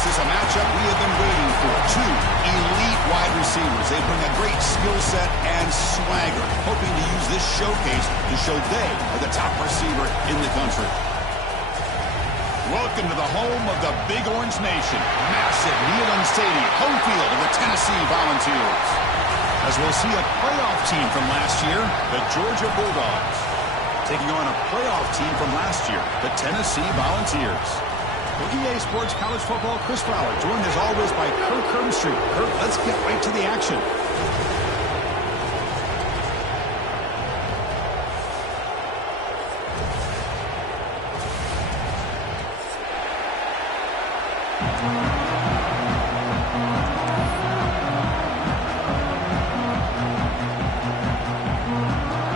This is a matchup we have been waiting for. Two elite wide receivers. They bring a great skill set and swagger, hoping to use this showcase to show they are the top receiver in the country. Welcome to the home of the Big Orange Nation. Massive Neyland Stadium, home field of the Tennessee Volunteers. As we'll see a playoff team from last year, the Georgia Bulldogs, taking on a playoff team from last year, the Tennessee Volunteers. For EA Sports College Football, Chris Fowler, joined as always by Kirk Herbstreit. Kirk, let's get right to the action.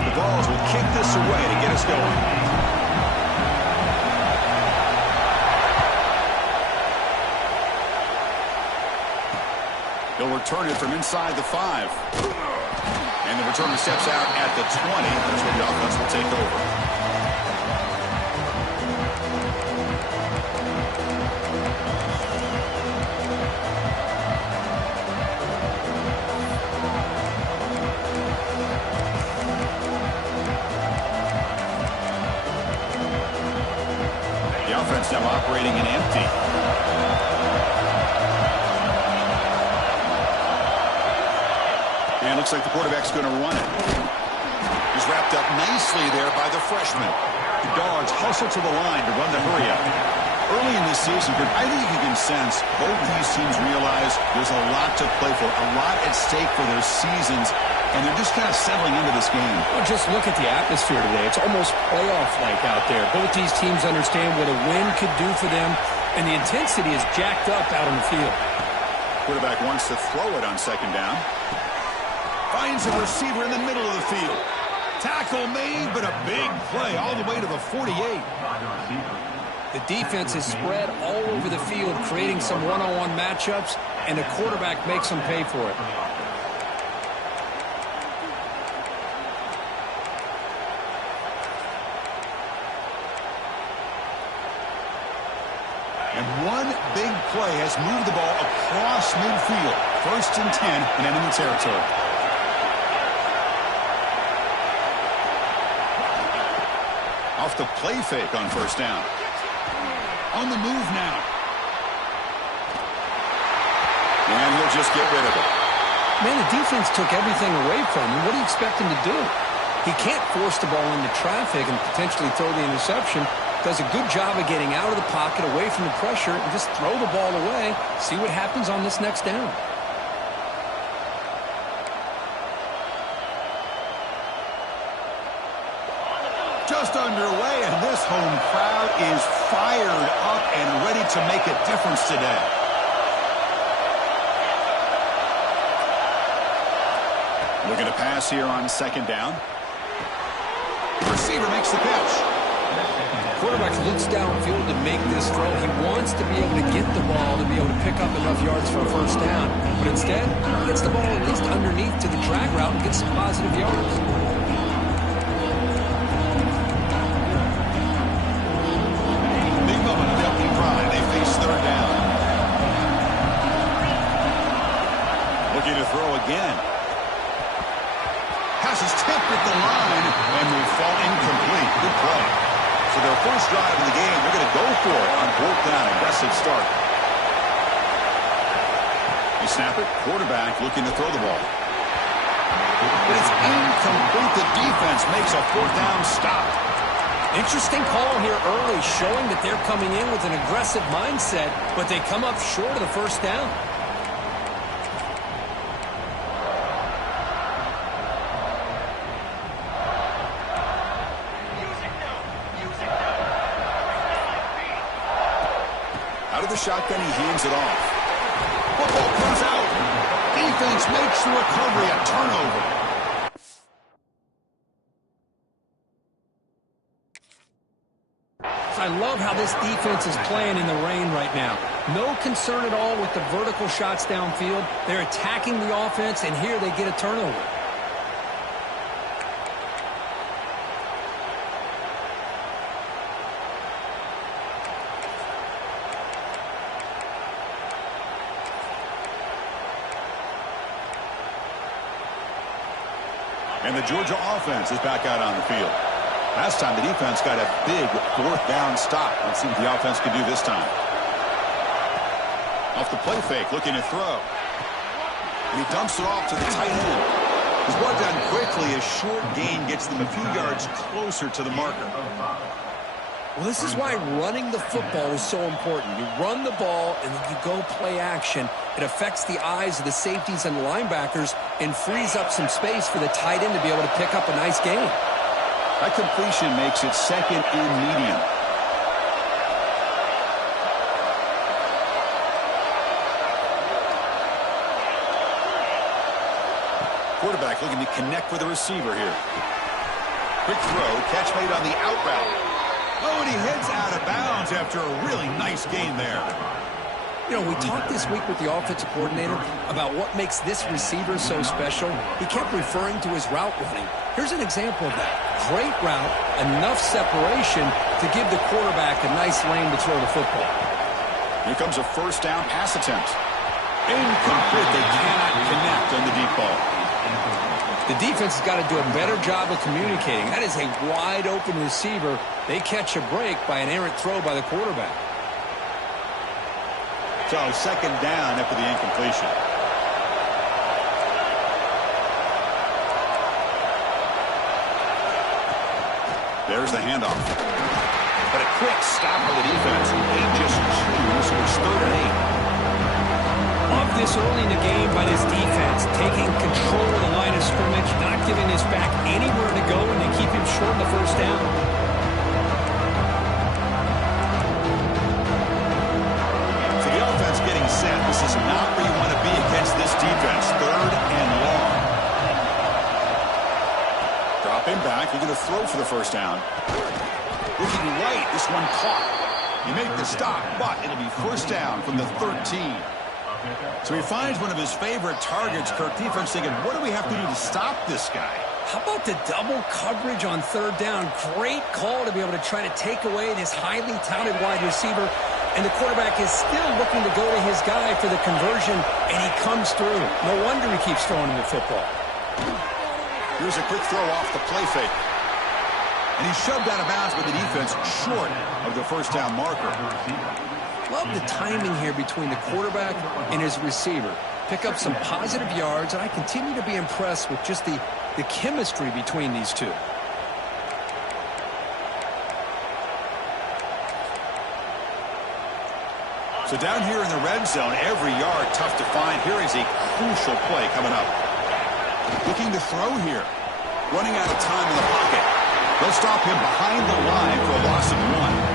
The Vols will kick this away to get us going. They'll return it from inside the 5. And the returner steps out at the 20. That's where the offense will take over. The offense now operating in empty. And looks like the quarterback's going to run it. He's wrapped up nicely there by the freshman. The Dogs hustle to the line to run the hurry up. Early in this season, I think you can sense both these teams realize there's a lot to play for, a lot at stake for their seasons, and they're just kind of settling into this game. Well, just look at the atmosphere today. It's almost playoff-like out there. Both these teams understand what a win could do for them, and the intensity is jacked up out on the field. Quarterback wants to throw it on second down. Finds a receiver in the middle of the field. Tackle made, but a big play all the way to the 48. The defense is spread all over the field, creating some one-on-one matchups, and the quarterback makes them pay for it. And one big play has moved the ball across midfield. 1st and 10 in enemy territory. Off the play fake on 1st down. On the move now. And he'll just get rid of it. Man, the defense took everything away from him. What do you expect him to do? He can't force the ball into traffic and potentially throw the interception. Does a good job of getting out of the pocket, away from the pressure, and just throw the ball away. See what happens on this next down. Just underway, and this home crowd is fired up and ready to make a difference today. Looking to pass here on 2nd down. The receiver makes the catch. Quarterback looks downfield to make this throw. He wants to be able to get the ball to be able to pick up enough yards for a 1st down. But instead, he gets the ball at least underneath to the drag route and gets some positive yards. Looking to throw again. Pass is tipped at the line and will fall incomplete. Good play. So their first drive in the game, they're going to go for it on 4th down. Aggressive start. They snap it. Quarterback looking to throw the ball. But it's incomplete. The defense makes a 4th down stop. Interesting call here early, showing that they're coming in with an aggressive mindset, but they come up short of the 1st down. Shotgun, he hands it off. Football comes out. Defense makes the recovery, a turnover. I love how this defense is playing in the rain right now. No concern at all with the vertical shots downfield. They're attacking the offense, and here they get a turnover. And the Georgia offense is back out on the field. Last time the defense got a big fourth down stop. Let's see what the offense can do this time. Off the play fake, looking to throw. And he dumps it off to the tight end. He's brought down quickly. A short gain gets them a few yards closer to the marker. Well, this is why running the football is so important. You run the ball, and then you go play action. It affects the eyes of the safeties and linebackers and frees up some space for the tight end to be able to pick up a nice gain. That completion makes it second and medium. Quarterback looking to connect with the receiver here. Quick throw, catch made on the out route. Oh, and he heads out of bounds after a really nice gain there. You know, we talked this week with the offensive coordinator about what makes this receiver so special. He kept referring to his route running. Here's an example of that. Great route, enough separation to give the quarterback a nice lane to throw the football. Here comes a first down pass attempt. Incomplete. They cannot connect on the deep ball. The defense has got to do a better job of communicating. That is a wide open receiver. They catch a break by an errant throw by the quarterback. So second down after the incompletion. There's the handoff. But a quick stop by the defense. They just choose for third and 8. Love this early in the game by this defense, taking control of the line of scrimmage, not giving this back anywhere to go, and they keep him short the first down. So the offense getting set. This is not where you want to be against this defense. Third and long. Drop him back. We're going to throw for the first down. Looking right. This one caught. You make the stop, but it'll be first down from the 13. So he finds one of his favorite targets. Kirk defense thinking, what do we have to do to stop this guy? How about the double coverage on third down? Great call to be able to try to take away this highly touted wide receiver. And the quarterback is still looking to go to his guy for the conversion, and he comes through. No wonder he keeps throwing him the football. Here's a quick throw off the play fake. And he's shoved out of bounds by the defense short of the first down marker. Love the timing here between the quarterback and his receiver. Pick up some positive yards, and I continue to be impressed with just the chemistry between these two. So down here in the red zone, every yard tough to find. Here is a crucial play coming up. Looking to throw here. Running out of time in the pocket. They'll stop him behind the line for a loss of 1.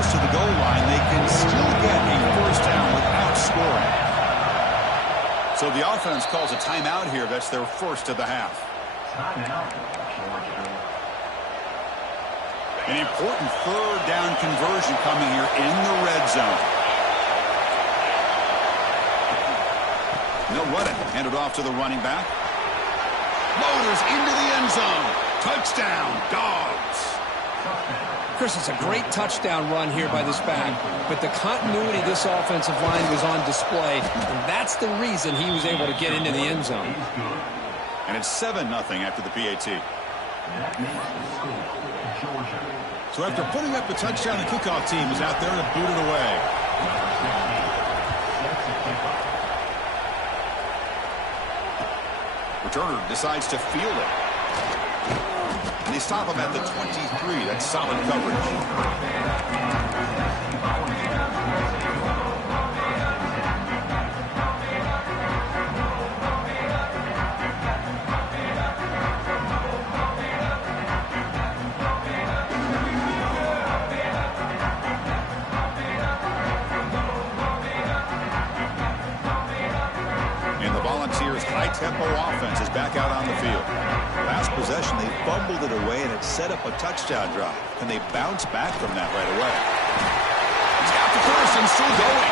To the goal line, they can still get a first down without scoring. So the offense calls a timeout here. That's their first of the half. An important third down conversion coming here in the red zone. They'll run it. Hand it off to the running back. Motors into the end zone. Touchdown, Dogs. Chris, it's a great touchdown run here by this back, but the continuity of this offensive line was on display, and that's the reason he was able to get into the end zone. And it's 7-0 after the PAT. So after putting up the touchdown, the kickoff team is out there to boot it away. Returner decides to field it. And they stop him at the 23. That's solid coverage. And the Volunteers' high-tempo offense is back out on the field. Last possession, they fumbled it away, and it set up a touchdown drive. Can they bounce back from that right away? He's got the first and still going.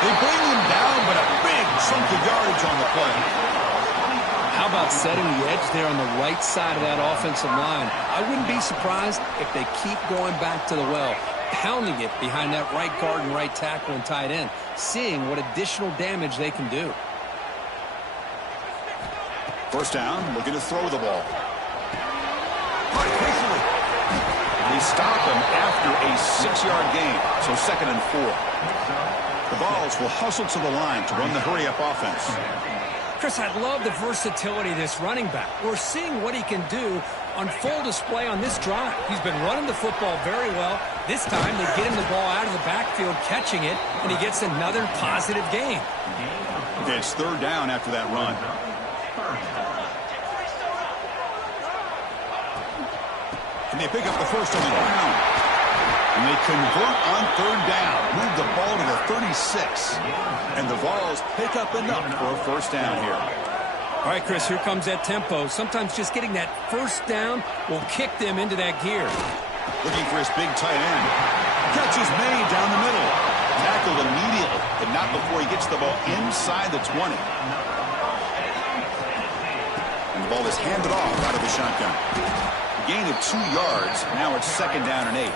They bring him down, but a big chunk of yardage on the play. How about setting the edge there on the right side of that offensive line? I wouldn't be surprised if they keep going back to the well, pounding it behind that right guard and right tackle and tight end, seeing what additional damage they can do. First down, looking to throw the ball. They stop him after a 6-yard gain, so 2nd and 4. The Vols will hustle to the line to run the hurry-up offense. Chris, I love the versatility of this running back. We're seeing what he can do on full display on this drive. He's been running the football very well. This time they get him the ball out of the backfield, catching it, and he gets another positive gain. Okay, it's 3rd down after that run. And they pick up the first on the ground. And they convert on 3rd down. Move the ball to the 36. And the Vols pick up enough for a first down here. All right, Chris, here comes that tempo. Sometimes just getting that first down will kick them into that gear. Looking for his big tight end. Catch is made down the middle. Tackled immediately, but not before he gets the ball inside the 20. And the ball is handed off out of the shotgun. Gain of 2 yards. Now it's 2nd down and 8.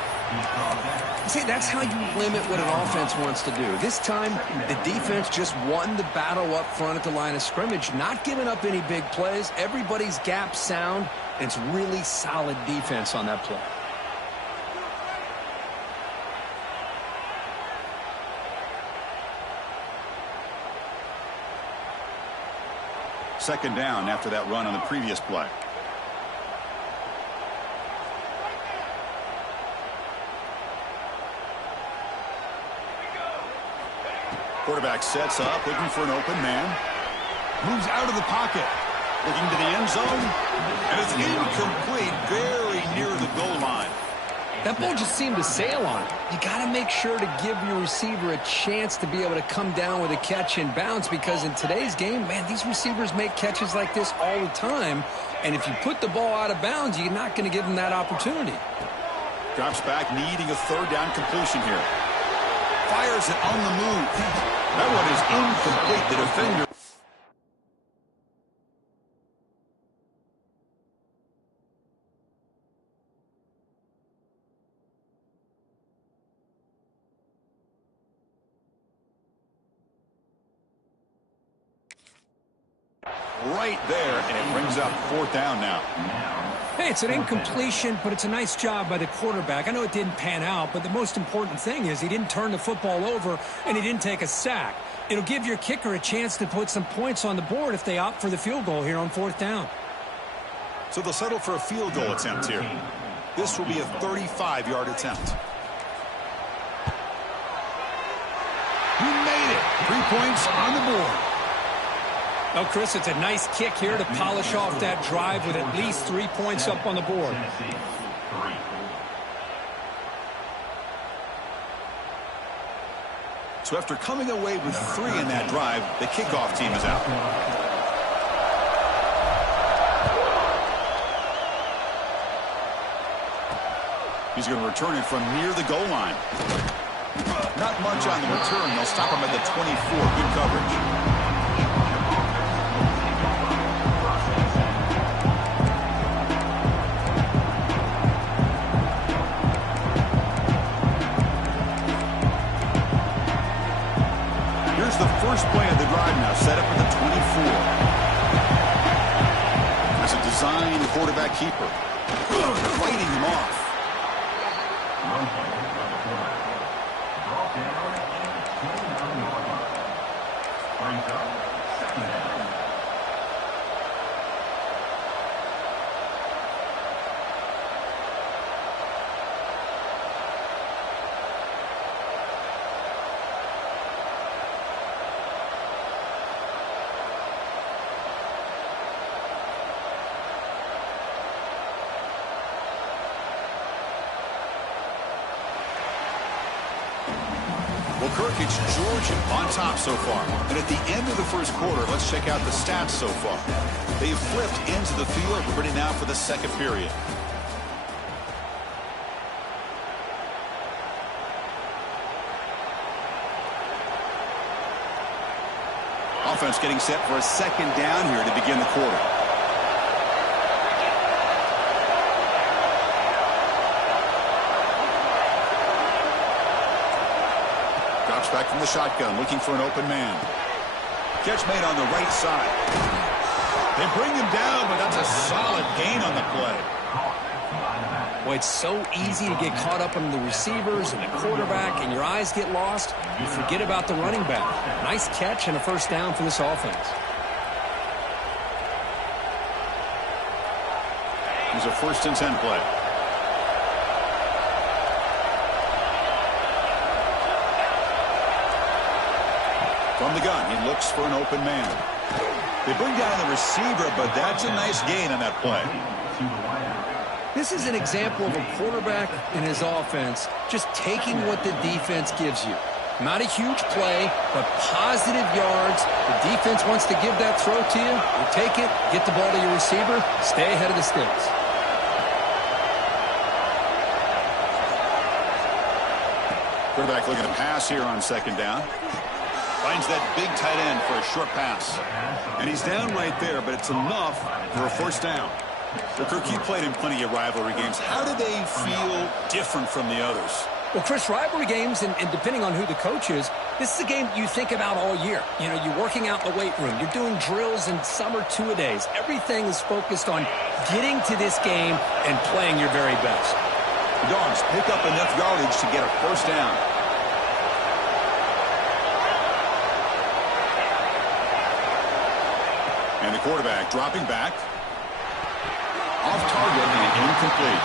See, that's how you limit what an offense wants to do. This time, the defense just won the battle up front at the line of scrimmage, not giving up any big plays. Everybody's gap sound, and it's really solid defense on that play. Second down after that run on the previous play. Quarterback sets up, looking for an open man. Moves out of the pocket. Looking to the end zone. And it's incomplete, very near the goal line. That ball just seemed to sail on it. You got to make sure to give your receiver a chance to be able to come down with a catch in bounds, because in today's game, man, these receivers make catches like this all the time. And if you put the ball out of bounds, you're not going to give them that opportunity. Drops back, needing a 3rd down completion here. Fires it on the move. That one is incomplete. The defender. Right there, and it brings up 4th down now. Hey, it's an incompletion, but it's a nice job by the quarterback. I know it didn't pan out, but the most important thing is he didn't turn the football over and he didn't take a sack. It'll give your kicker a chance to put some points on the board if they opt for the field goal here on 4th down. So they'll settle for a field goal attempt here. This will be a 35-yard attempt. He made it. 3 points on the board. Oh, Chris, it's a nice kick here to polish off that drive with at least 3 points up on the board. So after coming away with 3 in that drive, the kickoff team is out. He's going to return it from near the goal line. Not much on the return. They'll stop him at the 24. Good coverage. First play of the drive now, set up at the 24. As a design quarterback keeper. Fighting him off. Well, Kirk, it's Georgia on top so far. And at the end of the first quarter, let's check out the stats so far. They've flipped into the field. We're ready now for the second period. Offense getting set for a second down here to begin the quarter. Drops back from the shotgun, looking for an open man. Catch made on the right side. They bring him down, but that's a solid gain on the play. Well, it's so easy to get caught up on the receivers and the quarterback, and your eyes get lost. You forget about the running back. Nice catch and a first down for this offense. Here's a 1st and 10 play. From the gun, he looks for an open man. They bring down the receiver, but that's a nice gain on that play. This is an example of a quarterback and his offense just taking what the defense gives you. Not a huge play, but positive yards. The defense wants to give that throw to you. You take it, get the ball to your receiver, stay ahead of the sticks. Quarterback looking to pass here on 2nd down. Finds that big tight end for a short pass. And he's down right there, but it's enough for a 1st down. Well, Kirk, you played in plenty of rivalry games. How do they feel different from the others? Well, Chris, rivalry games, and depending on who the coach is, this is a game you think about all year. You know, you're working out in the weight room. You're doing drills and summer two-a-days. Everything is focused on getting to this game and playing your very best. The Dogs pick up enough yardage to get a 1st down. And the quarterback dropping back. Off target and incomplete.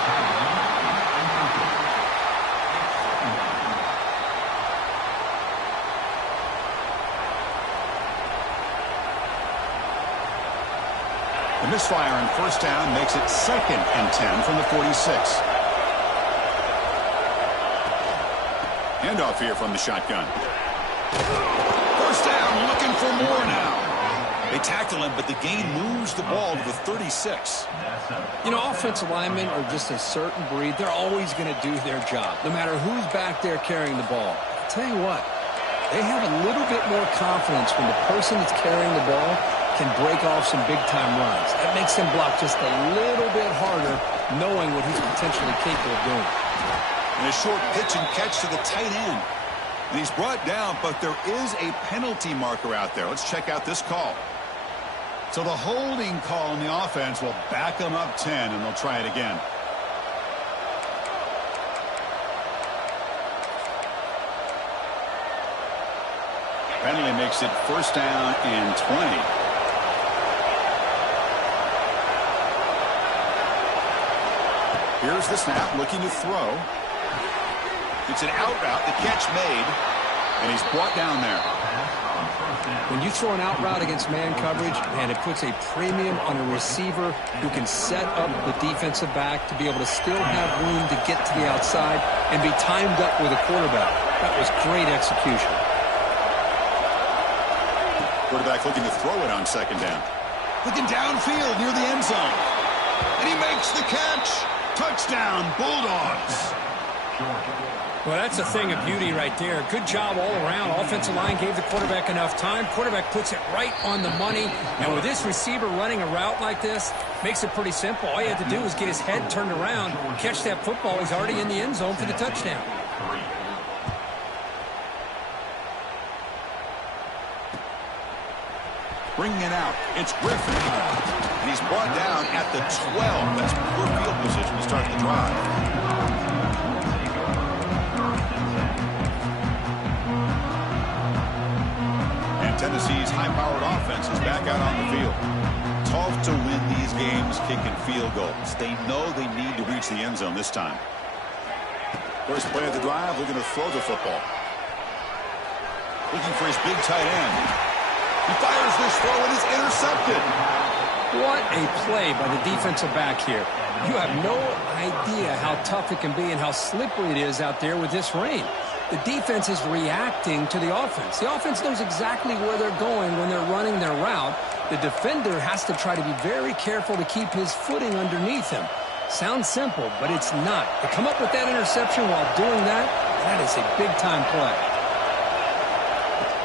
The misfire on 1st down makes it 2nd and 10 from the 46. Handoff here from the shotgun. 1st down, looking for more now. They tackle him, but the gain moves the ball to the 36. You know, offensive linemen are just a certain breed. They're always going to do their job, no matter who's back there carrying the ball. I'll tell you what, they have a little bit more confidence when the person that's carrying the ball can break off some big-time runs. That makes them block just a little bit harder, knowing what he's potentially capable of doing. And a short pitch and catch to the tight end. And he's brought down, but there is a penalty marker out there. Let's check out this call. So the holding call in the offense will back them up 10, and they'll try it again. Penalty makes it 1st down and 20. Here's the snap, looking to throw. It's an out route, the catch made, and he's brought down there. When you throw an out route against man coverage, and it puts a premium on a receiver who can set up the defensive back to be able to still have room to get to the outside and be timed up with a quarterback. That was great execution. Quarterback looking to throw it on 2nd down. Looking downfield near the end zone. And he makes the catch. Touchdown, Bulldogs. Well, that's a thing of beauty right there. Good job all around. Offensive line gave the quarterback enough time. Quarterback puts it right on the money. And with this receiver running a route like this, makes it pretty simple. All you have to do is get his head turned around, catch that football. He's already in the end zone for the touchdown. Bringing it out. It's Griffin. And he's brought down at the 12. That's poor field position to start the drive. Tennessee's high-powered offense is back out on the field. Tough to win these games kicking field goals. They know they need to reach the end zone this time. First play of the drive, looking to throw the football. Looking for his big tight end. He fires this throw and is intercepted. What a play by the defensive back here. You have no idea how tough it can be and how slippery it is out there with this rain. The defense is reacting to the offense. The offense knows exactly where they're going when they're running their route. The defender has to try to be very careful to keep his footing underneath him. Sounds simple, but it's not. To come up with that interception while doing that, that is a big-time play.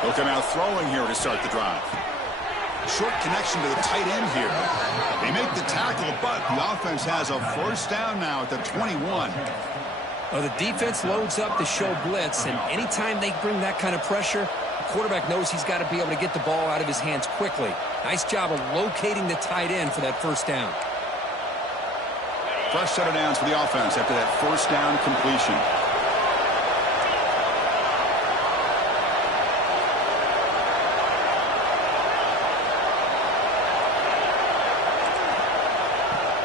They'll come out throwing here to start the drive. Short connection to the tight end here. They make the tackle, but the offense has a 1st down now at the 21. Well, the defense loads up to show blitz, and anytime they bring that kind of pressure, the quarterback knows he's got to be able to get the ball out of his hands quickly. Nice job of locating the tight end for that first down. Fresh set of downs for the offense after that first down completion.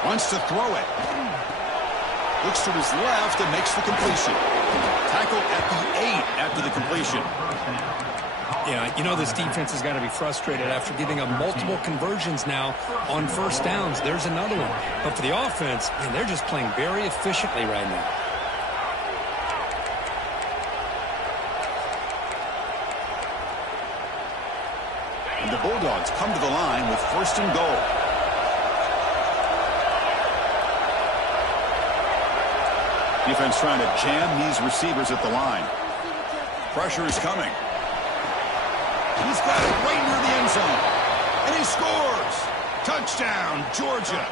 Wants to throw it. Looks to his left and makes the completion. Tackled at the 8 after the completion. Yeah, you know this defense has got to be frustrated after giving up multiple conversions now on first downs. There's another one. But for the offense, man, they're just playing very efficiently right now. And the Bulldogs come to the line with first and goal. Defense trying to jam these receivers at the line. Pressure is coming. He's got it right near the end zone. And he scores. Touchdown, Georgia.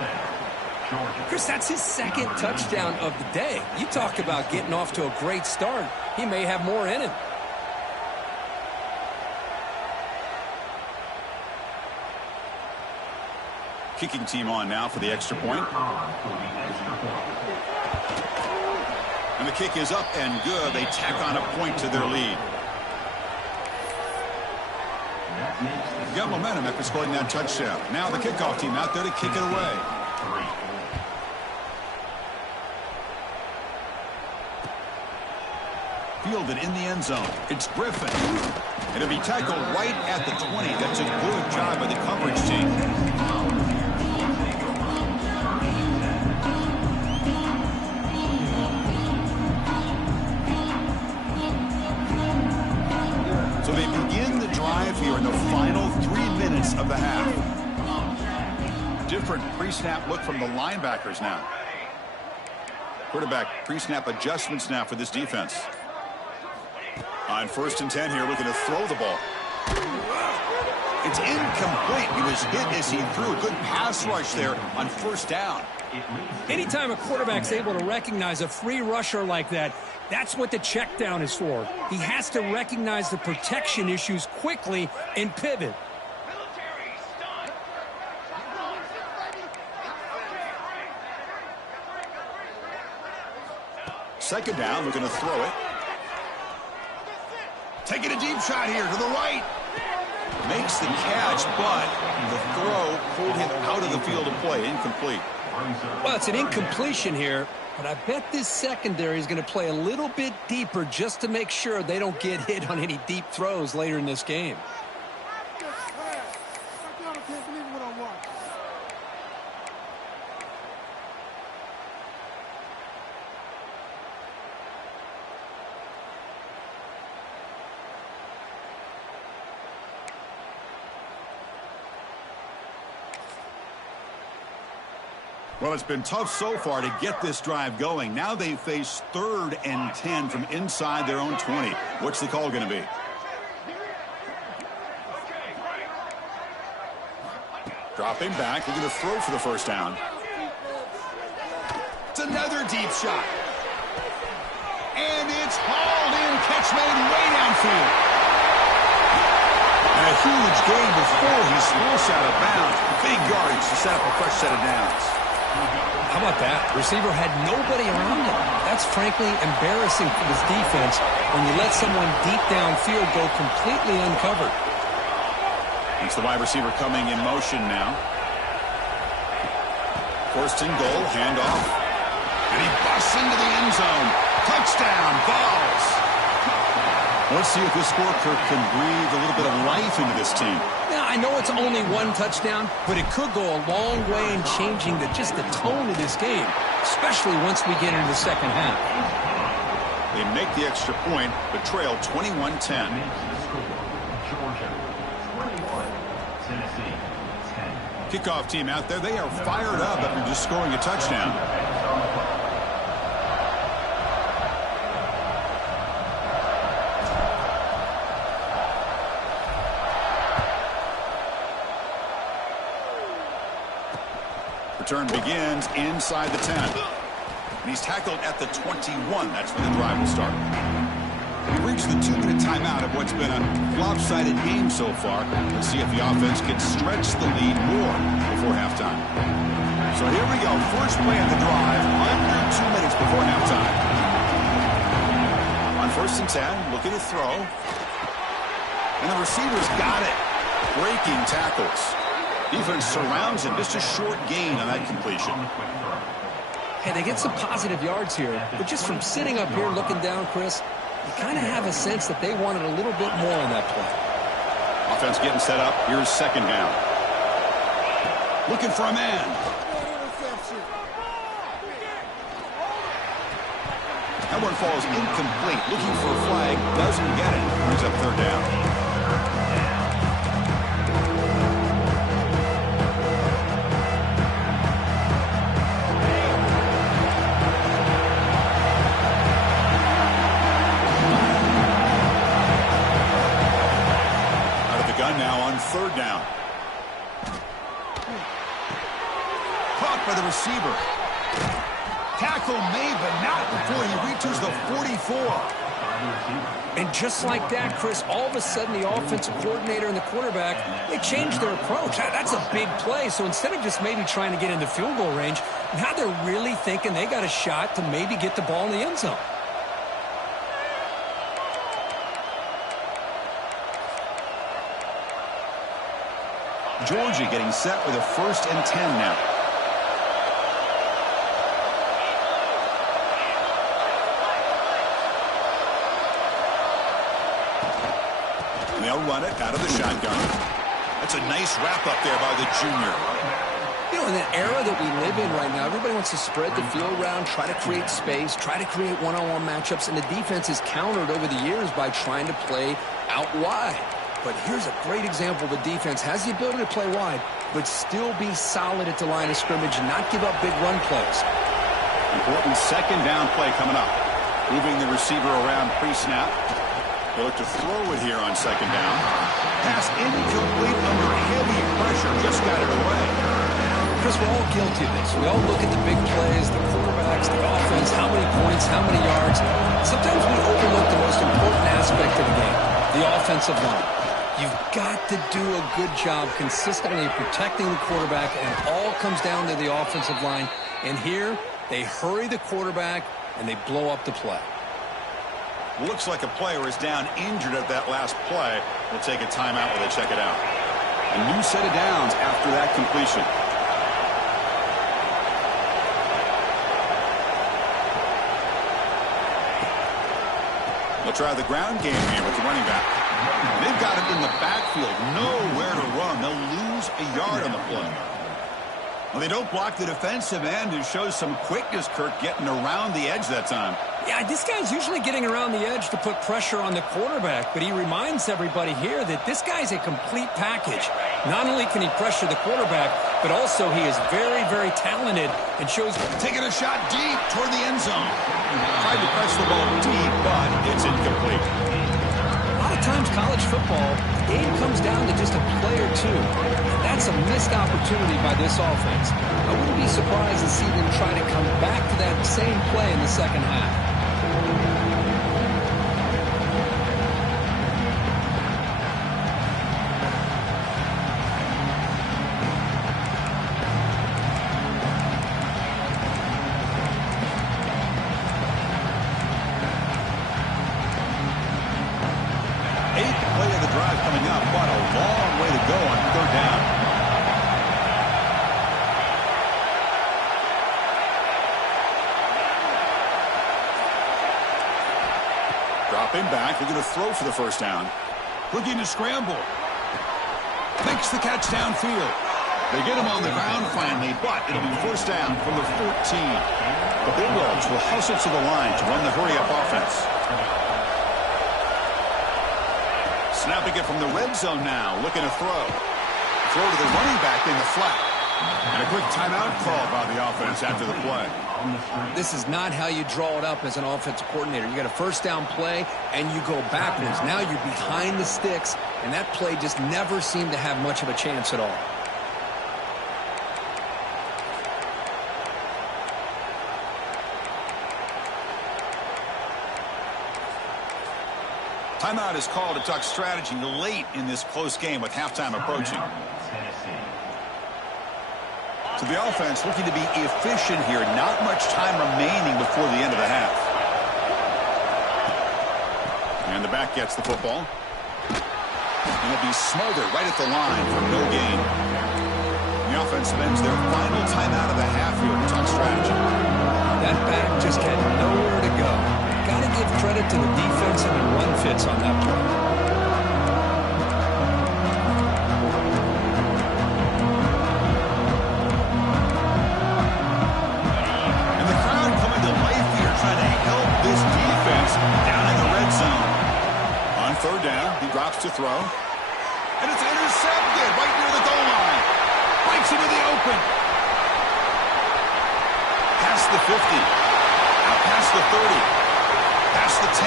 Chris, that's his second touchdown of the day. You talk about getting off to a great start. He may have more in him. Kicking team on now for the extra point. And the kick is up and good. They tack on a point to their lead. Got momentum after scoring that touchdown. Now the kickoff team out there to kick it away. Fielded in the end zone. It's Griffin. It'll be tackled right at the 20. That's a good job by the coverage team. So they begin the drive here in the final 3 minutes of the half. Different pre-snap look from the linebackers now. Quarterback pre-snap adjustments now for this defense. On first and 10 here, looking to throw the ball. It's incomplete. He was hit as he threw. A good pass rush there on first down. Anytime a quarterback's able to recognize a free rusher like that, that's what the check down is for. He has to recognize the protection issues quickly and pivot. Second down, looking to throw it. Taking a deep shot here to the right. Makes the catch, but the throw pulled him out of the field of play. Incomplete. Well, it's an incompletion here, but I bet this secondary is going to play a little bit deeper just to make sure they don't get hit on any deep throws later in this game. Well, it's been tough so far to get this drive going. Now they face 3rd and 10 from inside their own 20. What's the call going to be? Dropping back, looking to throw for the first down. It's another deep shot. And it's hauled in, catch made way downfield. And a huge gain before he's forced out of bounds. Big yardage to set up a fresh set of downs. How about that? Receiver had nobody around him. That's frankly embarrassing for this defense when you let someone deep downfield go completely uncovered. It's the wide receiver coming in motion now. First and goal, handoff. And he busts into the end zone. Touchdown, Vols. Let's see if this scorecard can breathe a little bit of life into this team. Now, I know it's only one touchdown, but it could go a long way in changing just the tone of this game, especially once we get into the second half. They make the extra point, but trail 21-10. Kickoff team out there, they are fired up after just scoring a touchdown. Return begins inside the 10. And he's tackled at the 21. That's when the drive will start. We've reached the 2-minute timeout of what's been a lopsided game so far. Let's see if the offense can stretch the lead more before halftime. So here we go. First play of the drive, under 2 minutes before halftime. On 1st and 10, looking to throw. And the receiver's got it. Breaking tackles. Defense surrounds him. Just a short gain on that completion. Hey, they get some positive yards here. But just from sitting up here looking down, Chris, you kind of have a sense that they wanted a little bit more on that play. Offense getting set up. Here's 2nd down. Looking for a man. That one falls incomplete. Looking for a flag. Doesn't get it. Brings up 3rd down. Now on 3rd down. Caught by the receiver. Tackle made, but not before he reaches the 44. And just like that, Chris, all of a sudden the offensive coordinator and the quarterback, they changed their approach. That's a big play. So instead of just maybe trying to get into field goal range, now they're really thinking they got a shot to maybe get the ball in the end zone. Georgia getting set with a 1st and 10 now. And they'll run it out of the shotgun. That's a nice wrap up there by the junior. You know, in the era that we live in right now, everybody wants to spread the field around, try to create space, try to create one-on-one matchups, and the defense is countered over the years by trying to play out wide. But here's a great example of a defense has the ability to play wide, but still be solid at the line of scrimmage and not give up big run plays. Important 2nd down play coming up. Moving the receiver around pre-snap. They'll look to throw it here on 2nd down. Pass incomplete under heavy pressure. Just got it away. Chris, we're all guilty of this. We all look at the big plays, the quarterbacks, the offense, how many points, how many yards. Sometimes we overlook the most important aspect of the game, the offensive line. You've got to do a good job consistently protecting the quarterback, and it all comes down to the offensive line. And here, they hurry the quarterback, and they blow up the play. Looks like a player is down injured at that last play. We'll take a timeout while they check it out. A new set of downs after that completion. They'll try the ground game here with the running back. They've got him in the backfield, nowhere to run. They'll lose a yard on the play. Well, they don't block the defensive end, who shows some quickness, Kirk, getting around the edge that time. Yeah, this guy's usually getting around the edge to put pressure on the quarterback, but he reminds everybody here that this guy's a complete package. Not only can he pressure the quarterback, but also he is very, very talented and shows... Taking a shot deep toward the end zone. Tried to press the ball deep, but it's incomplete. A lot of times college football, the game comes down to just a play or two. That's a missed opportunity by this offense. I wouldn't be surprised to see them try to come back to that same play in the 2nd half. Dropping back, they're going to throw for the 1st down. Looking to scramble. Makes the catch downfield. They get him on the ground finally, but it'll be 1st down from the 14. The Bulldogs will hustle to the line to run the hurry-up offense. Snapping it from the red zone now, looking to throw. Throw to the running back in the flat. And a quick timeout call by the offense after the play. This is not how you draw it up as an offensive coordinator. You got a 1st down play, and you go backwards. Now you're behind the sticks, and that play just never seemed to have much of a chance at all. Timeout is called to talk strategy late in this close game with halftime approaching. So the offense looking to be efficient here. Not much time remaining before the end of the half. And the back gets the football. And it'll be smothered right at the line for no gain. The offense spends their final timeout of the half here to talk strategy. That back just had nowhere to go. Got to give credit to the defensive and run fits on that play. And the crowd coming to life here, trying to help this defense down in the red zone. On third down, he drops to throw. And it's intercepted right near the goal line. Breaks into the open. Past the 50. Out past the 30. Past the 10.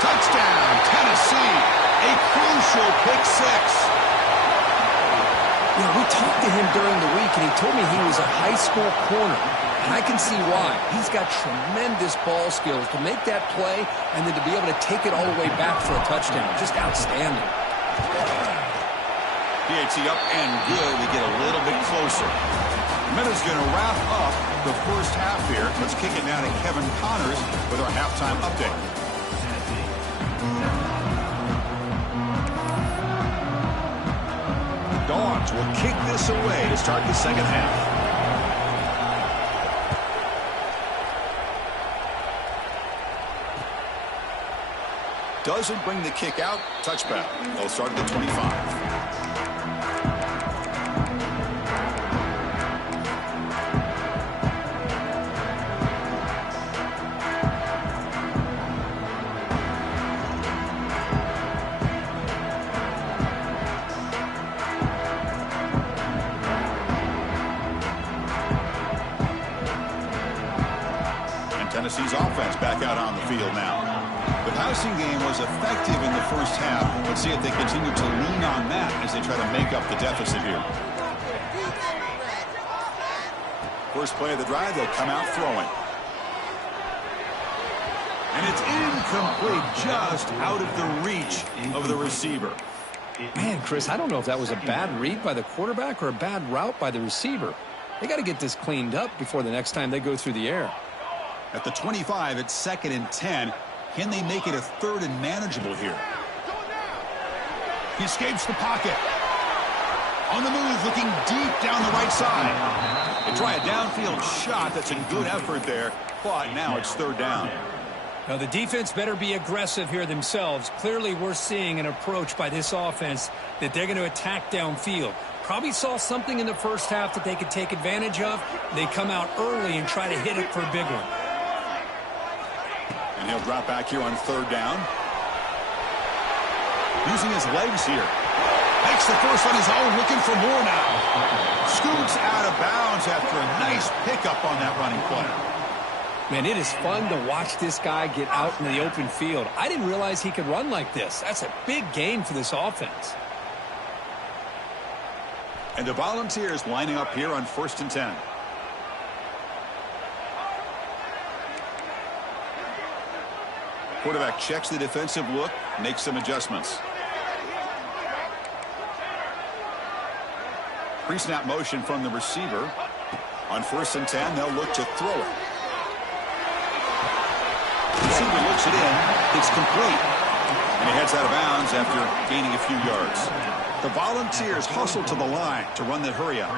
Touchdown, Tennessee. A crucial pick six. Yeah, we talked to him during the week, and he told me he was a high school corner. And I can see why. He's got tremendous ball skills to make that play and then to be able to take it all the way back for a touchdown. Just outstanding. PAT up and good. We get a little bit closer. Minute's going to wrap up the first half here. Let's kick it now to Kevin Connors with our halftime update. Dogs will kick this away to start the second half. Doesn't bring the kick out. Touchback. They'll start at the 25. Tennessee's offense back out on the field now. The passing game was effective in the first half. Let's see if they continue to lean on that as they try to make up the deficit here. First play of the drive, they'll come out throwing. And it's incomplete, just out of the reach of the receiver. Man, Chris, I don't know if that was a bad read by the quarterback or a bad route by the receiver. They got to get this cleaned up before the next time they go through the air. At the 25, it's 2nd and 10. Can they make it a 3rd and manageable here? He escapes the pocket. On the move, looking deep down the right side. They try a downfield shot. That's a good effort there. But now it's 3rd down. Now, the defense better be aggressive here themselves. Clearly, we're seeing an approach by this offense that they're going to attack downfield. Probably saw something in the first half that they could take advantage of. They come out early and try to hit it for a big one. And he'll drop back here on 3rd down. Using his legs here. Makes the first on his own, looking for more now. Scoots out of bounds after a nice pickup on that running play. Man, it is fun to watch this guy get out in the open field. I didn't realize he could run like this. That's a big gain for this offense. And the Volunteers lining up here on 1st and 10. Quarterback checks the defensive look, makes some adjustments. Pre-snap motion from the receiver. On 1st and 10, they'll look to throw it. Receiver looks it in. It's complete. And he heads out of bounds after gaining a few yards. The Volunteers hustle to the line to run that hurry out.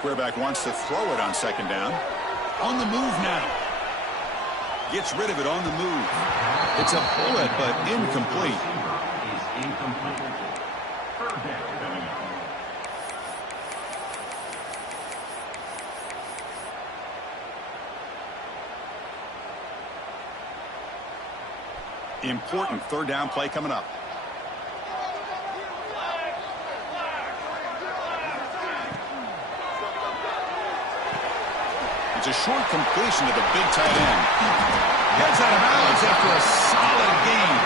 Quarterback wants to throw it on 2nd down. On the move now. Gets rid of it on the move. It's a bullet, but incomplete. Important 3rd down play coming up. It's a short completion to the big tight end. Gets out of bounds after a solid gain.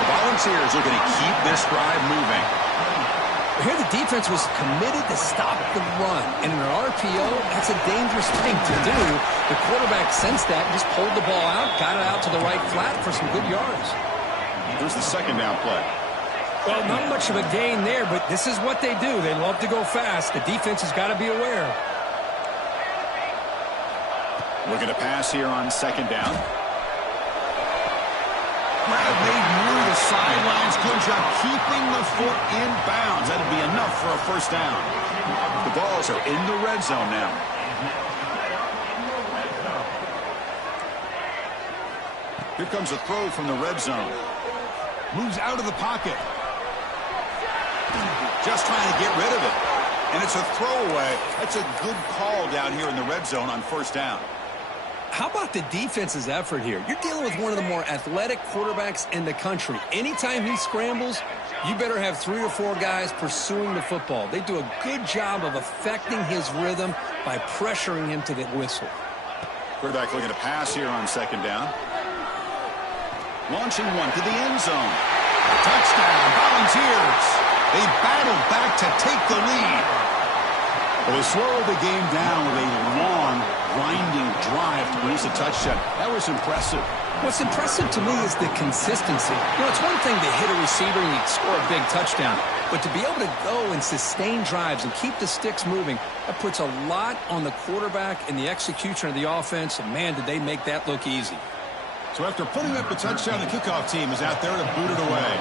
The Volunteers are going to keep this drive moving. Here the defense was committed to stop the run. And in an RPO, that's a dangerous thing to do. The quarterback sensed that and just pulled the ball out, got it out to the right flat for some good yards. Here's the second down play. Well, not much of a gain there, but this is what they do. They love to go fast. The defense has got to be aware. Looking to pass here on second down. Grab made near the sidelines. Good job keeping the foot in bounds. That'd be enough for a first down. The Balls are in the red zone now. Here comes a throw from the red zone. Moves out of the pocket. Just trying to get rid of it. And it's a throwaway. That's a good call down here in the red zone on first down. How about the defense's effort here? You're dealing with one of the more athletic quarterbacks in the country. Anytime he scrambles, you better have 3 or 4 guys pursuing the football. They do a good job of affecting his rhythm by pressuring him to the whistle. Quarterback looking to pass here on second down. Launching one to the end zone. Touchdown, Volunteers. They battled back to take the lead. Well, they slowed the game down with a long, grinding drive to produce a touchdown. That was impressive. What's impressive to me is the consistency. You know, it's one thing to hit a receiver and you score a big touchdown, but to be able to go and sustain drives and keep the sticks moving, that puts a lot on the quarterback and the execution of the offense, and man, did they make that look easy. So after putting up the touchdown, the kickoff team is out there to boot it away.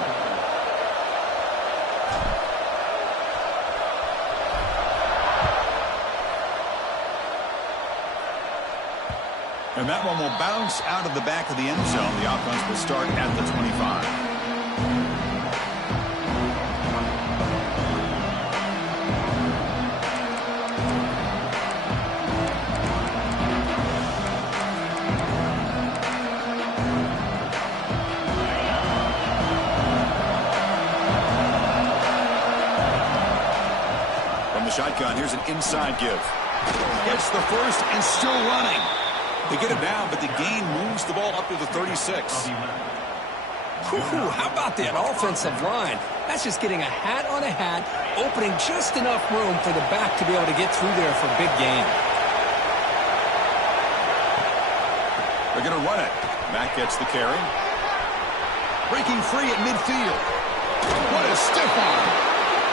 And that one will bounce out of the back of the end zone. The offense will start at the 25. From the shotgun, here's an inside give. Gets the first and still running. They get it down, but the gain moves the ball up to the 36. How about that offensive line? That's just getting a hat on a hat, opening just enough room for the back to be able to get through there for a big gain. They're going to run it. Matt gets the carry. Breaking free at midfield. What a stiff arm.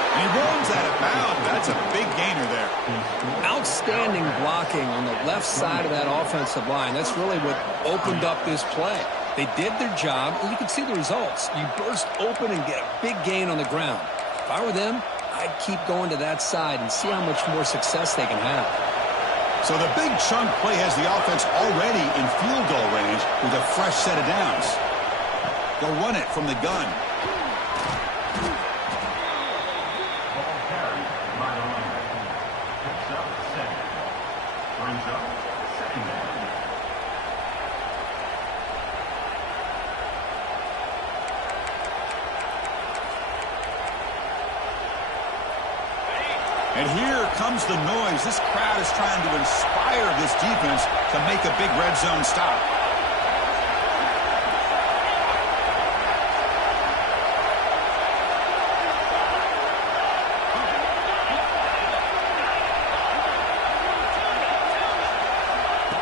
And he runs that at bound. That's a big gainer there. Outstanding blocking on the left side of that offensive line. That's really what opened up this play. They did their job, and you can see the results. You burst open and get a big gain on the ground. If I were them, I'd keep going to that side and see how much more success they can have. So the big chunk play has the offense already in field goal range with a fresh set of downs. They'll run it from the gun. And here comes the noise. This crowd is trying to inspire this defense to make a big red zone stop.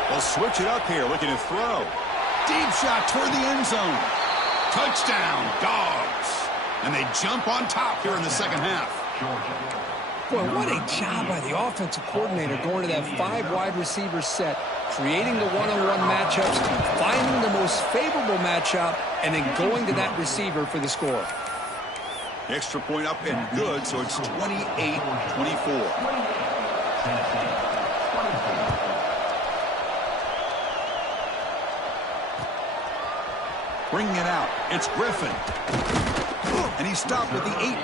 They'll switch it up here, looking to throw. Deep shot toward the end zone. Touchdown, Dogs. And they jump on top here in the second half. Boy, what a job by the offensive coordinator going to that 5 wide receiver set, creating the one-on-one matchups, finding the most favorable matchup, and then going to that receiver for the score. The extra point up and good, so it's 28-24. Bringing it out, it's Griffin. And he stopped at the 18.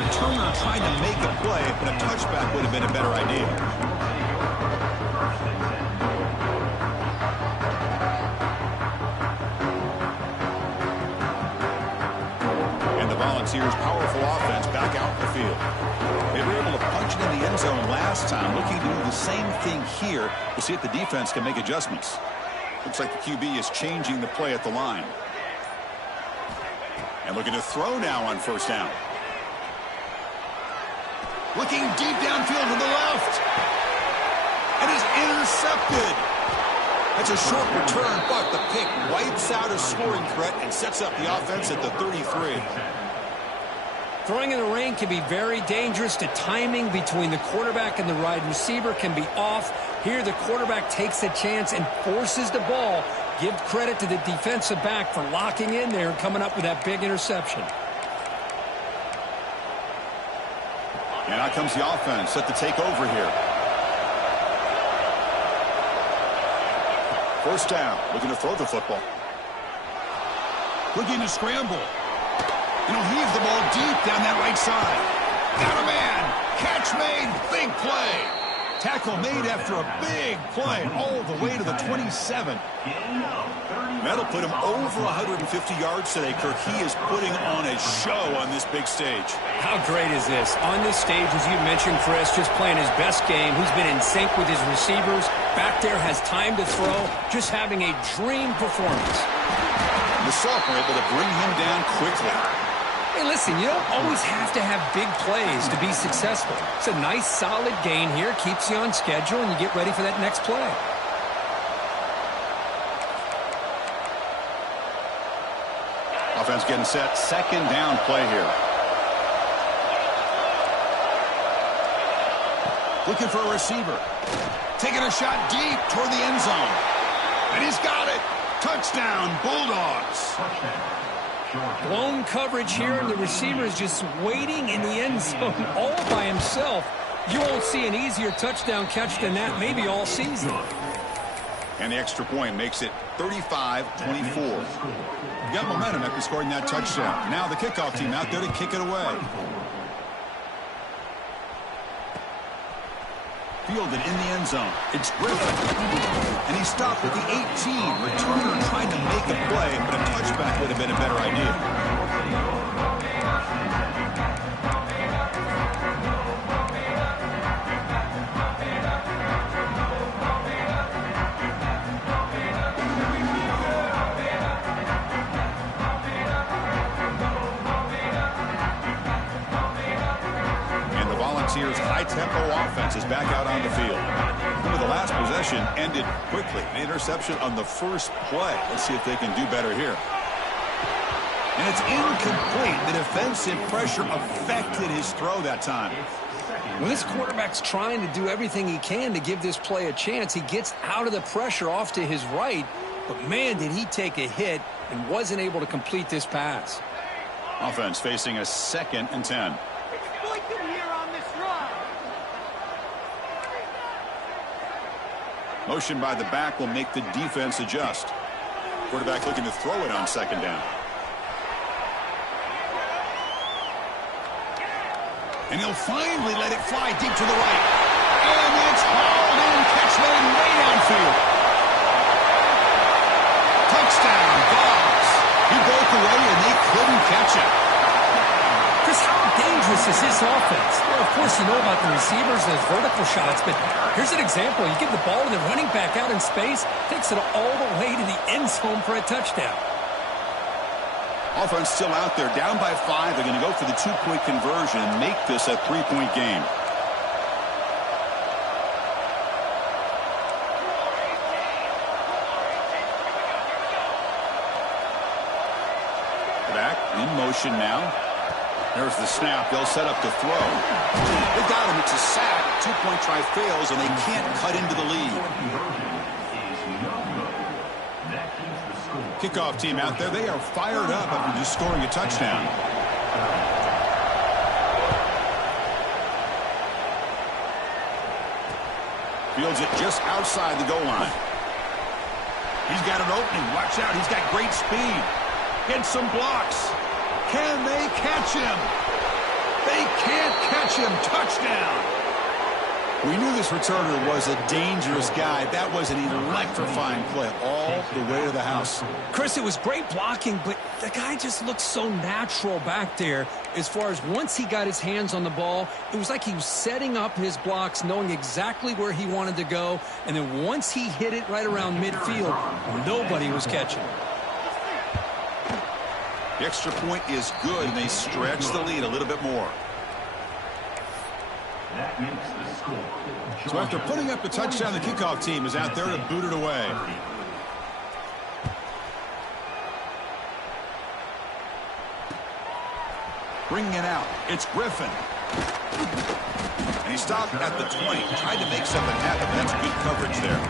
Returner trying to make a play, but a touchback would have been a better idea. And the Volunteers' powerful offense back out in the field. They were able to punch it in the end zone last time, looking to do the same thing here. We'll see if the defense can make adjustments. Looks like the QB is changing the play at the line. And looking to throw now on first down. Looking deep downfield to the left. And is intercepted. That's a short return, but the pick wipes out a scoring threat and sets up the offense at the 33. Throwing in the rain can be very dangerous. The timing between the quarterback and the wide receiver can be off. Here the quarterback takes a chance and forces the ball. Give credit to the defensive back for locking in there and coming up with that big interception. And out comes the offense set to take over here. First down, looking to throw the football. Looking to scramble. And he'll heave the ball deep down that right side. Got a man. Catch made. Big play. Tackle made after a big play all the way to the 27. That'll put him over 150 yards today, Kirk. He is putting on a show on this big stage. How great is this? On this stage, as you mentioned, Chris, just playing his best game. He's been in sync with his receivers. Back there, has time to throw. Just having a dream performance. The sophomore able to bring him down quickly. Hey, listen, you don't always have to have big plays to be successful. It's a nice, solid gain here. Keeps you on schedule, and you get ready for that next play. Offense getting set. Second down play here. Looking for a receiver. Taking a shot deep toward the end zone. And he's got it. Touchdown, Bulldogs. Blown coverage here, and the receiver is just waiting in the end zone all by himself. You won't see an easier touchdown catch than that maybe all season. And the extra point makes it 35-24. Got momentum after scoring that touchdown. Now the kickoff team out there to kick it away. Fielded in the end zone. It's Griffin. And he stopped at the 18. Returner trying to make a play, but a touchback would have been a better idea. Volunteers' high-tempo offense is back out on the field. Remember, the last possession ended quickly. An interception on the first play. Let's see if they can do better here. And it's incomplete. The defensive pressure affected his throw that time. Well, this quarterback's trying to do everything he can to give this play a chance. He gets out of the pressure off to his right, but man, did he take a hit and wasn't able to complete this pass. Offense facing a 2nd and 10. Motion by the back will make the defense adjust. Quarterback looking to throw it on 2nd down. And he'll finally let it fly deep to the right. And it's hauled in. Catch made way downfield. Touchdown, Dogs. He broke away and they couldn't catch him. Chris, how dangerous is this offense? Well, of course, you know about the receivers, those vertical shots, but here's an example. You give the ball to the running back out in space, takes it all the way to the end zone for a touchdown. Offense still out there, down by 5. They're going to go for the 2-point conversion and make this a 3-point game. Back in motion now. There's the snap. They'll set up to throw. They got him. It's a sack. 2-point try fails, and they can't cut into the lead. Kickoff team out there. They are fired up after just scoring a touchdown. Fields it just outside the goal line. He's got an opening. Watch out. He's got great speed. Gets some blocks. Can they catch him? They can't catch him. Touchdown. We knew this returner was a dangerous guy. That was an electrifying play all the way to the house. Chris, it was great blocking, but the guy just looked so natural back there as far as once he got his hands on the ball, it was like he was setting up his blocks, knowing exactly where he wanted to go, and then once he hit it right around midfield, nobody was catching. The extra point is good, and they stretch the lead a little bit more. So after putting up the touchdown, the kickoff team is out there to boot it away. Bringing it out, it's Griffin. And he stopped at the 20, tried to make something happen. That's good coverage there.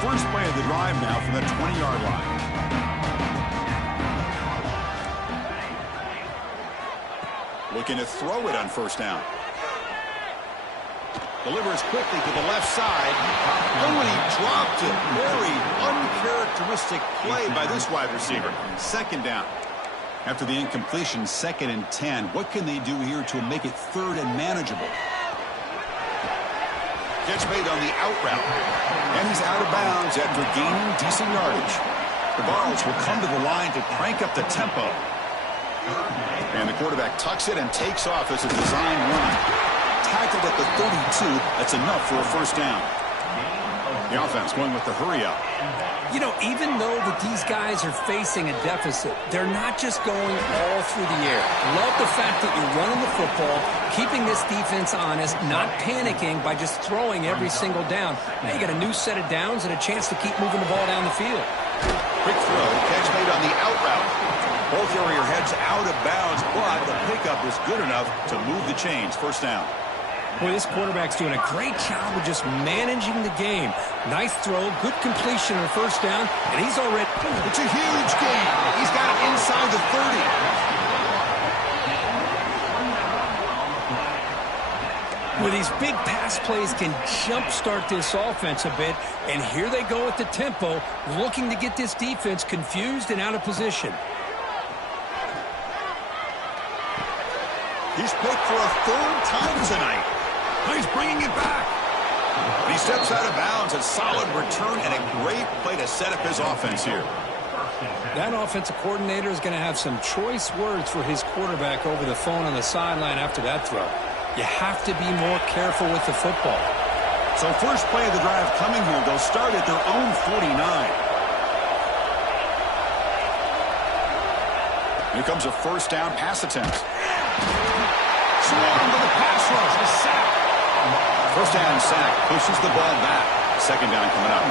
First play of the drive now from the 20-yard line. Looking to throw it on first down. Delivers quickly to the left side. Oh, and he dropped it. Very uncharacteristic play by this wide receiver. Second down. After the incompletion, 2nd and 10. What can they do here to make it 3rd and manageable? Catch made on the out route. And he's out of bounds after gaining decent yardage. The Vols will come to the line to crank up the tempo. And the quarterback tucks it and takes off as a design run. Tackled at the 32. That's enough for a first down. The offense going with the hurry up. You know, even though that these guys are facing a deficit, they're not just going all through the air. Love the fact that you're running the football, keeping this defense honest, not panicking by just throwing every single down. Now you got a new set of downs and a chance to keep moving the ball down the field. Quick throw, catch made on the out route. Both area heads out of bounds, but the pickup is good enough to move the chains. First down. Boy, this quarterback's doing a great job of just managing the game. Nice throw, good completion on first down, and he's already... It's a huge gain. He's got it inside the 30. Well, these big pass plays can jumpstart this offense a bit, and here they go at the tempo, looking to get this defense confused and out of position. He's picked for a 3rd time tonight. He's bringing it back. He steps out of bounds. A solid return and a great play to set up his offense here. That offensive coordinator is going to have some choice words for his quarterback over the phone on the sideline after that throw. You have to be more careful with the football. So first play of the drive coming here. They'll start at their own 49. Here comes a first down pass attempt. Swarm to the pass rush. A sack. First down sack. Pushes the ball back. Second down coming up.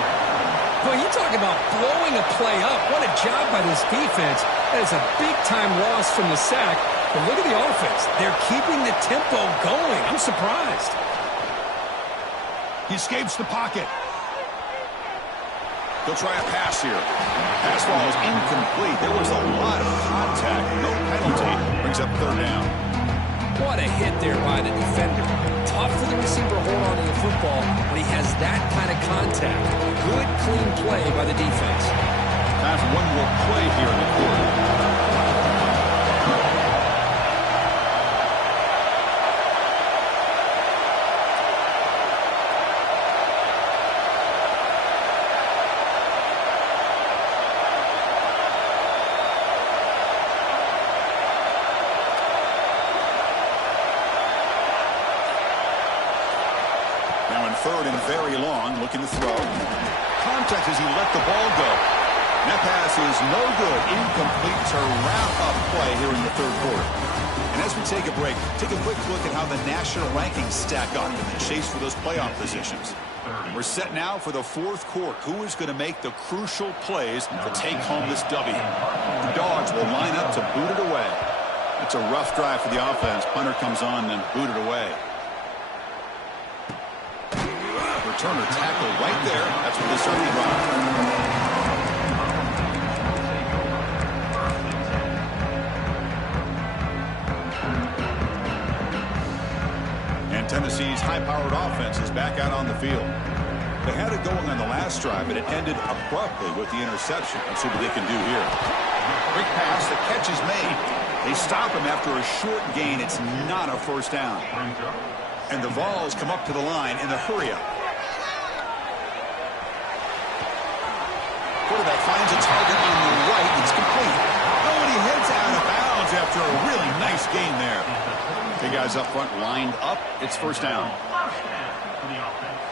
Well, you talk about blowing a play up. What a job by this defense. That is a big-time loss from the sack. But look at the offense. They're keeping the tempo going. I'm surprised. He escapes the pocket. They'll try a pass here. Pass ball is incomplete. There was a lot of contact. No penalty. Brings up 3rd down. What a hit there by the defender. Tough for the receiver to hold on to the football when he has that kind of contact. Good, clean play by the defense. Time for one more play here in the quarter. Now in 3rd and very long, looking to throw. Contact as he let the ball go. That pass is no good. Incomplete to wrap up play here in the 3rd quarter. And as we take a break, take a quick look at how the national rankings stack up in the chase for those playoff positions. We're set now for the 4th quarter. Who is going to make the crucial plays to take home this W? The Dogs will line up to boot it away. It's a rough drive for the offense. Punter comes on and boot it away. Returner tackle right there. That's where they start the drive. And Tennessee's high-powered offense is back out on the field. They had it going on the last drive, but it ended abruptly with the interception. Let's see what they can do here. Quick pass. The catch is made. They stop him after a short gain. It's not a first down. And the Vols come up to the line in the hurry-up. Quarterback finds a target on the right. It's complete. Oh, and he heads out of bounds after a really nice gain there. Big guys up front lined up. It's first down.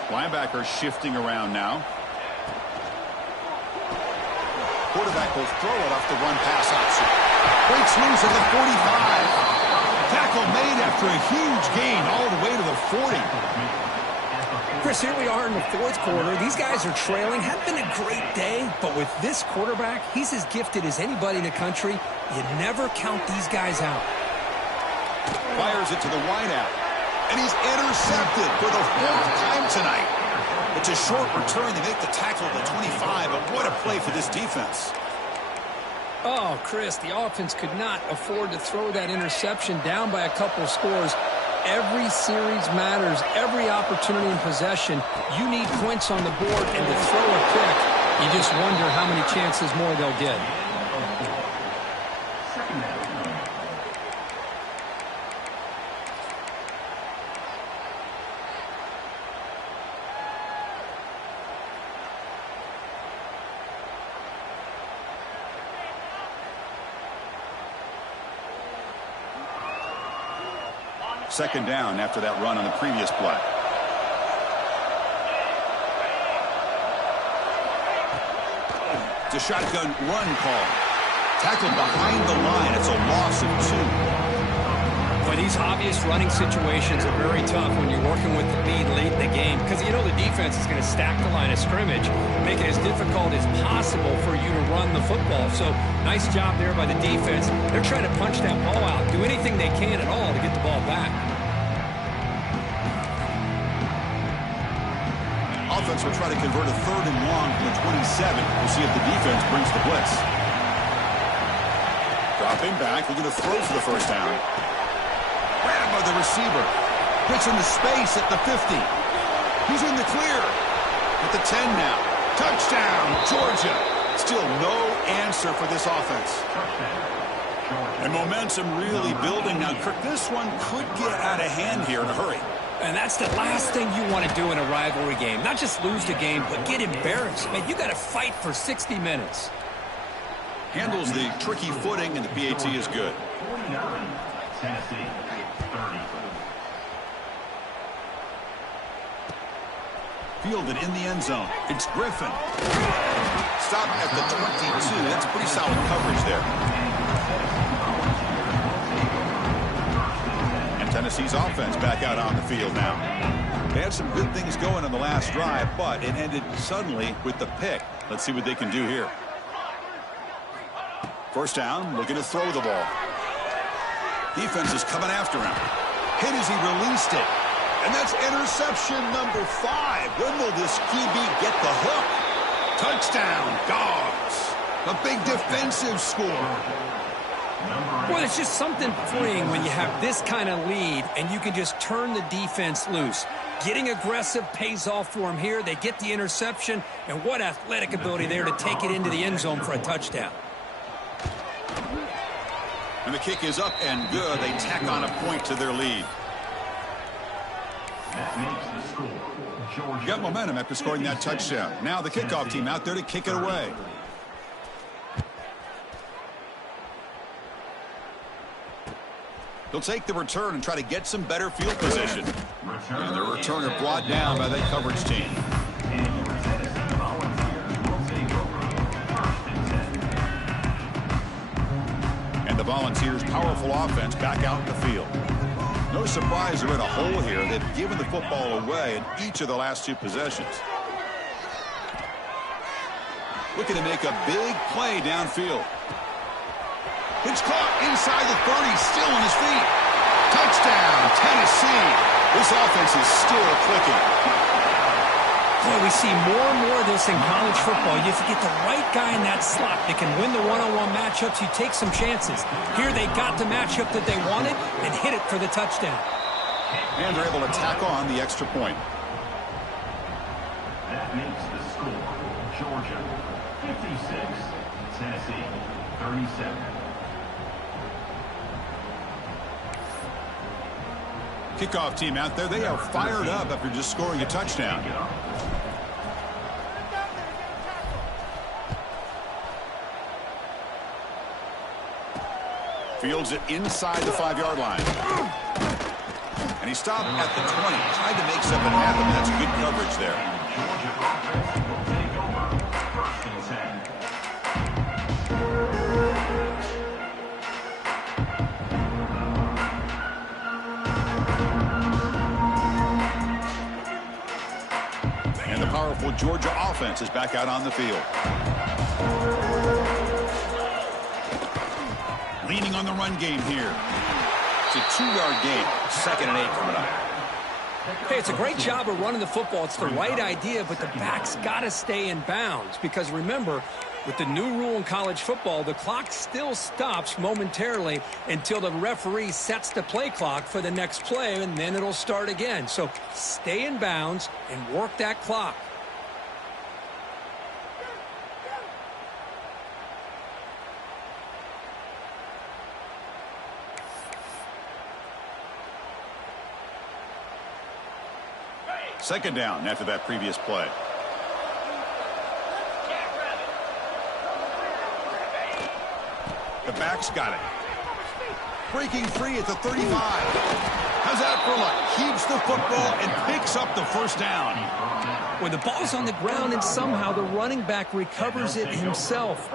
Linebacker shifting around now. Quarterback will throw it off the run-pass option. Breaks loose at the 45. Tackle made after a huge gain all the way to the 40. Chris, here we are in the fourth quarter. These guys are trailing. Had been a great day, but with this quarterback, he's as gifted as anybody in the country. You never count these guys out. Fires it to the wideout. And he's intercepted for the fourth time tonight. It's a short return. They make the tackle at the 25, but what a play for this defense. Oh, Chris, the offense could not afford to throw that interception down by a couple of scores. Every series matters. Every opportunity in possession. You need points on the board, and to throw a pick, you just wonder how many chances more they'll get. Second down after that run on the previous play. It's a shotgun run call. Tackled behind the line. It's a loss of 2. Boy, these obvious running situations are very tough when you're working with the lead late in the game because you know the defense is going to stack the line of scrimmage, make it as difficult as possible for you to run the football. So nice job there by the defense. They're trying to punch that ball out, do anything they can at all to get the ball back. Offense will try to convert a 3rd and long from the 27. We'll see if the defense brings the blitz. Dropping back, looking to throw for the first down. Grabbed by the receiver. Gets into space at the 50. He's in the clear. At the 10 now. Touchdown, Georgia. Still no answer for this offense. And momentum really building. Now, Kirk, this one could get out of hand here in a hurry. And that's the last thing you want to do in a rivalry game. Not just lose the game, but get embarrassed. Man, you got to fight for 60 minutes. Handles the tricky footing, and the PAT is good. Fielded in the end zone. It's Griffin. Stop at the 22. That's pretty solid coverage there. Tennessee's offense back out on the field now. They had some good things going on the last drive, but it ended suddenly with the pick. Let's see what they can do here. First down, looking to throw the ball. Defense is coming after him. Hit as he released it. And that's interception number 5. When will this QB get the hook? Touchdown, Dogs. A big defensive score. Well, it's just something freeing when you have this kind of lead and you can just turn the defense loose. Getting aggressive pays off for them here. They get the interception, and what athletic ability there to take it into the end zone for a touchdown. And the kick is up and good. They tack on a point to their lead. That makes the score. Georgia. Got momentum after scoring that touchdown. Now the kickoff team out there to kick it away. They'll take the return and try to get some better field position. And the returner brought down by that coverage team. And the Volunteers' powerful offense back out in the field. No surprise they're in a hole here. They've given the football away in each of the last 2 possessions. Looking to make a big play downfield. It's caught inside the 30, still on his feet. Touchdown, Tennessee. This offense is still clicking. Boy, we see more and more of this in college football. If you get the right guy in that slot that can win the one-on-one matchups, you take some chances. Here they got the matchup that they wanted and hit it for the touchdown. And they're able to tack on the extra point. That makes the score. Georgia 56, Tennessee 37. Kickoff team out there, they are fired up after just scoring a touchdown. Fields it inside the 5-yard line. And he stopped at the 20. Tried to make something happen. That's good coverage there. Georgia offense will take over. First and 10. And the powerful Georgia offense is back out on the field. Leaning on the run game here. It's a 2-yard gain. 2nd and 8 coming up. Hey, it's a great job of running the football. It's the right idea, but the back's got to stay in bounds. Because remember, with the new rule in college football, the clock still stops momentarily until the referee sets the play clock for the next play, and then it'll start again. So stay in bounds and work that clock. Second down after that previous play. The back's got it. Breaking free at the 35. How's that for luck? Keeps the football and picks up the first down. When the ball's on the ground and somehow the running back recovers it himself,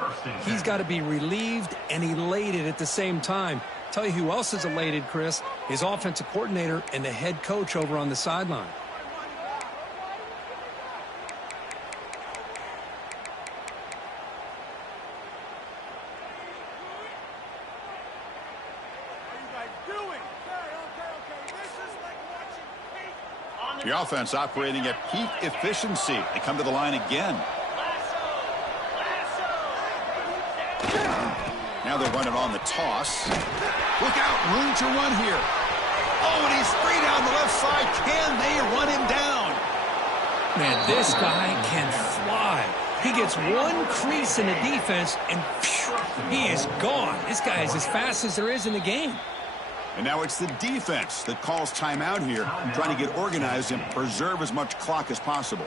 he's got to be relieved and elated at the same time. Tell you who else is elated, Chris, his offensive coordinator and the head coach over on the sideline. The offense operating at peak efficiency. They come to the line again. Now they're running on the toss. Look out, room to run here. Oh, and he's free down the left side. Can they run him down? Man, this guy can fly. He gets one crease in the defense, and phew, he is gone. This guy is as fast as there is in the game. And now it's the defense that calls timeout here, trying to get organized and preserve as much clock as possible.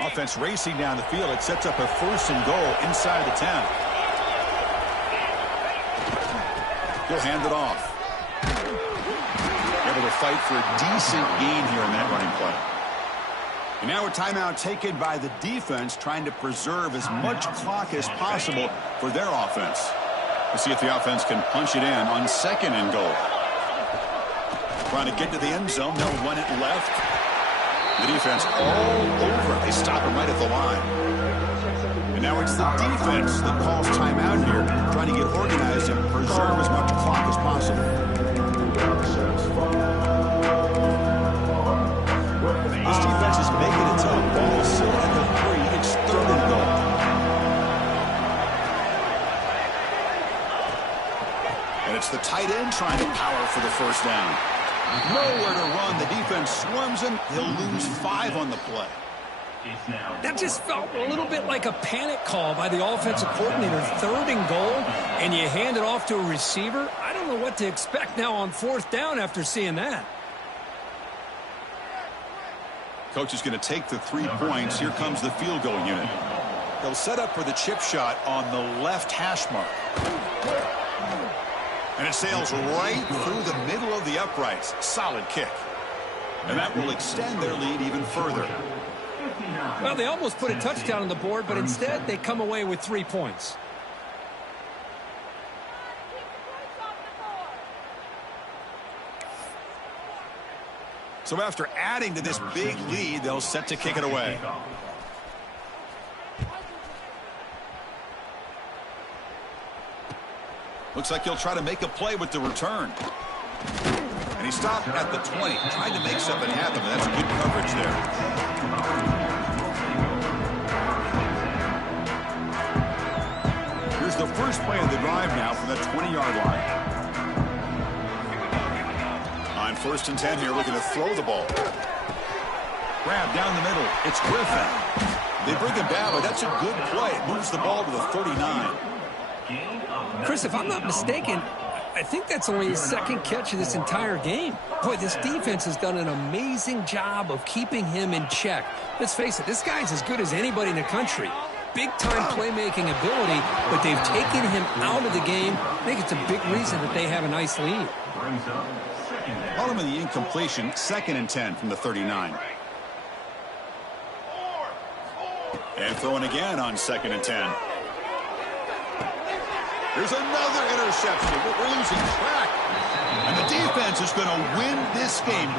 Offense racing down the field. It sets up a 1st and goal inside the 10. He'll hand it off. Able to fight for a decent gain here in that running play. And now a timeout taken by the defense, trying to preserve as much clock as possible for their offense. Let's see if the offense can punch it in on 2nd and goal. Trying to get to the end zone. They'll run it left. The defense all over. They stop him right at the line. And now it's the defense that calls timeout here, trying to get organized and preserve as much clock as possible. This defense is making it tough. Ball still at the 3. It's 3rd and goal. And it's the tight end trying to power for the first down. Nowhere to run. The defense swarms him. He'll lose 5 on the play. That just felt a little bit like a panic call by the offensive coordinator. 3rd and goal, and you hand it off to a receiver. I don't know what to expect now on 4th down after seeing that. Coach is going to take the 3 points. Here comes the field goal unit. They'll set up for the chip shot on the left hash mark. And it sails right through the middle of the uprights. Solid kick. And that will extend their lead even further. Well, they almost put a touchdown on the board, but instead they come away with 3 points. So after adding to this big lead, they'll set to kick it away. Looks like he'll try to make a play with the return. And he stopped at the 20. Tried to make something happen, but that's good coverage there. Here's the first play of the drive now from the 20-yard line. On 1st and 10 here, looking to throw the ball. Grab down the middle. It's Griffin. They bring him down, but that's a good play. It moves the ball to the 39. Chris, if I'm not mistaken, I think that's only his second catch of this entire game. Boy, this defense has done an amazing job of keeping him in check. Let's face it, this guy's as good as anybody in the country. Big-time playmaking ability, but they've taken him out of the game. I think it's a big reason that they have a nice lead. Brings up second down. Call him in the incompletion, 2nd and 10 from the 39. And throwing again on 2nd and 10. Here's another interception, but we're losing track. And the defense is going to win this game.